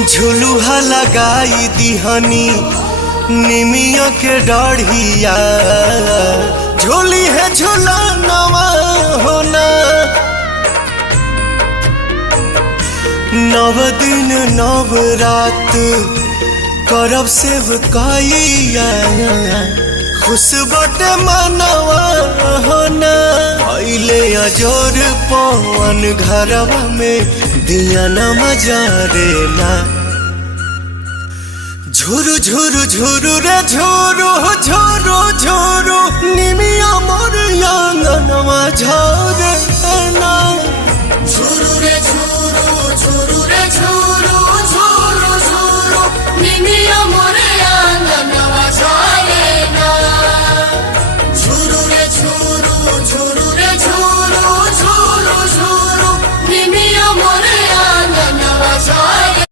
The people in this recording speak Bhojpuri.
झुलुहा लगाई दिहनी निमिया के डढ़िया झोली है झूला नवा होना। नव दिन नव रात करब सेवकाइया खुश बटे मनवा होना। पहले अजोर पवन घरवा में दिया न मजारे ना। झुरु झुरु झुरु रे झुरु झुरु झुरु निमिया मोर आंगनवा झरे ना। झुरु रे झुरु झुरु रे झुरु